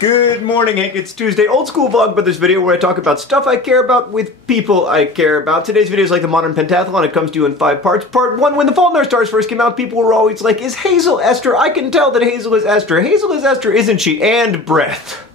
Good morning, Hank. It's Tuesday. Old school Vlogbrothers video where I talk about stuff I care about with people I care about. Today's video is like the modern pentathlon. It comes to you in 5 parts. Part 1, when The Fault in Our Stars first came out, people were always like, is Hazel Esther? I can tell that Hazel is Esther. Hazel is Esther, isn't she? And breath.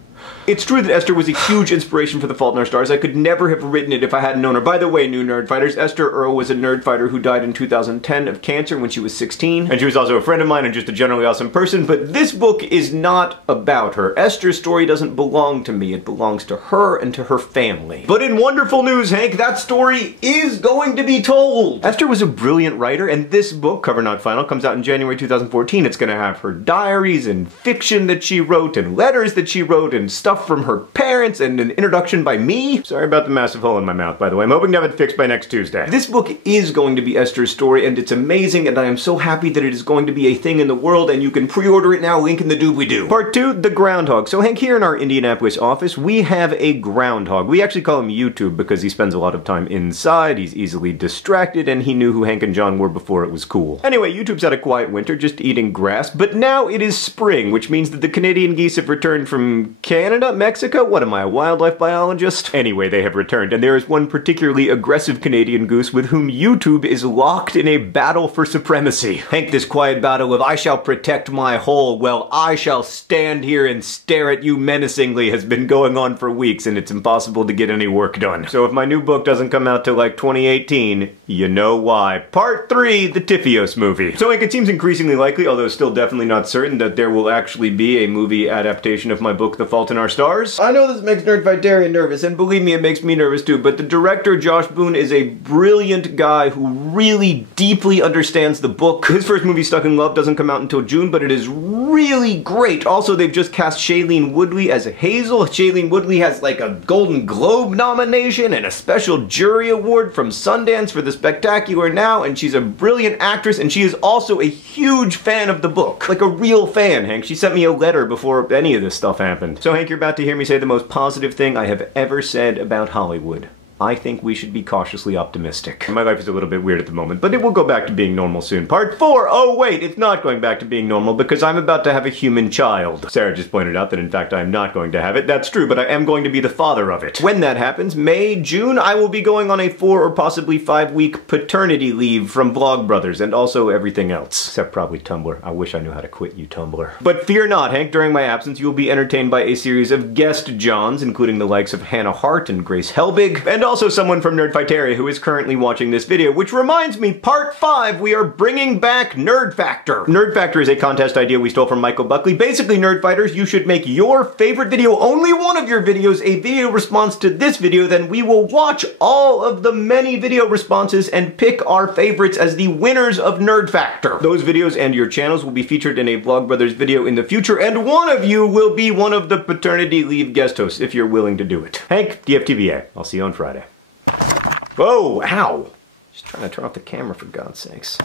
It's true that Esther was a huge inspiration for The Fault in Our Stars. I could never have written it if I hadn't known her. By the way, new nerd fighters, Esther Earl was a nerd fighter who died in 2010 of cancer when she was 16. And she was also a friend of mine and just a generally awesome person. But this book is not about her. Esther's story doesn't belong to me. It belongs to her and to her family. But in wonderful news, Hank, that story is going to be told. Esther was a brilliant writer, and this book, Cover Not Final, comes out in January 2014. It's going to have her diaries and fiction that she wrote and letters that she wrote and stuff from her parents and an introduction by me. Sorry about the massive hole in my mouth, by the way. I'm hoping to have it fixed by next Tuesday. This book is going to be Esther's story, and it's amazing, and I am so happy that it is going to be a thing in the world, and you can pre-order it now, link in the doobly-doo. Part 2, the Groundhog. So Hank, here in our Indianapolis office, we have a groundhog. We actually call him YouTube because he spends a lot of time inside, he's easily distracted, and he knew who Hank and John were before it was cool. Anyway, YouTube's had a quiet winter, just eating grass, but now it is spring, which means that the Canadian geese have returned from Canada, Mexico? What am I, a wildlife biologist? Anyway, they have returned, and there is one particularly aggressive Canadian goose with whom YouTube is locked in a battle for supremacy. Hank, this quiet battle of I shall protect my hole, well, I shall stand here and stare at you menacingly has been going on for weeks, and it's impossible to get any work done. So if my new book doesn't come out till like 2018, you know why. Part 3, the TFiOS movie. So Hank, it seems increasingly likely, although still definitely not certain, that there will actually be a movie adaptation of my book, The Fault in Our Stars. I know this makes Nerdfightarian nervous, and believe me, it makes me nervous too, but the director, Josh Boone, is a brilliant guy who really deeply understands the book. His first movie, Stuck in Love, doesn't come out until June, but it is really great. Also, they've just cast Shailene Woodley as Hazel. Shailene Woodley has like a Golden Globe nomination and a special jury award from Sundance for The Spectacular Now, and she's a brilliant actress, and she is also a huge fan of the book. Like a real fan, Hank. She sent me a letter before any of this stuff happened. So Hank, you're about to hear me say the most positive thing I have ever said about Hollywood. I think we should be cautiously optimistic. My life is a little bit weird at the moment, but it will go back to being normal soon. Part 4! Oh wait, it's not going back to being normal because I'm about to have a human child. Sarah just pointed out that in fact I am not going to have it. That's true, but I am going to be the father of it. When that happens, May, June, I will be going on a 4 or possibly 5-week paternity leave from Vlogbrothers and also everything else. Except probably Tumblr. I wish I knew how to quit you, Tumblr. But fear not, Hank, during my absence you will be entertained by a series of guest Johns, including the likes of Hannah Hart and Grace Helbig, and also someone from Nerdfighteria who is currently watching this video, which reminds me, Part 5, we are bringing back Nerd Factor. Nerd Factor is a contest idea we stole from Michael Buckley. Basically, Nerd Fighters, you should make your favorite video, only one of your videos, a video response to this video, then we will watch all of the many video responses and pick our favorites as the winners of Nerd Factor. Those videos and your channels will be featured in a Vlogbrothers video in the future, and one of you will be one of the paternity leave guest hosts, if you're willing to do it. Hank, DFTBA. I'll see you on Friday. Whoa, ow! Just trying to turn off the camera, for God's sakes.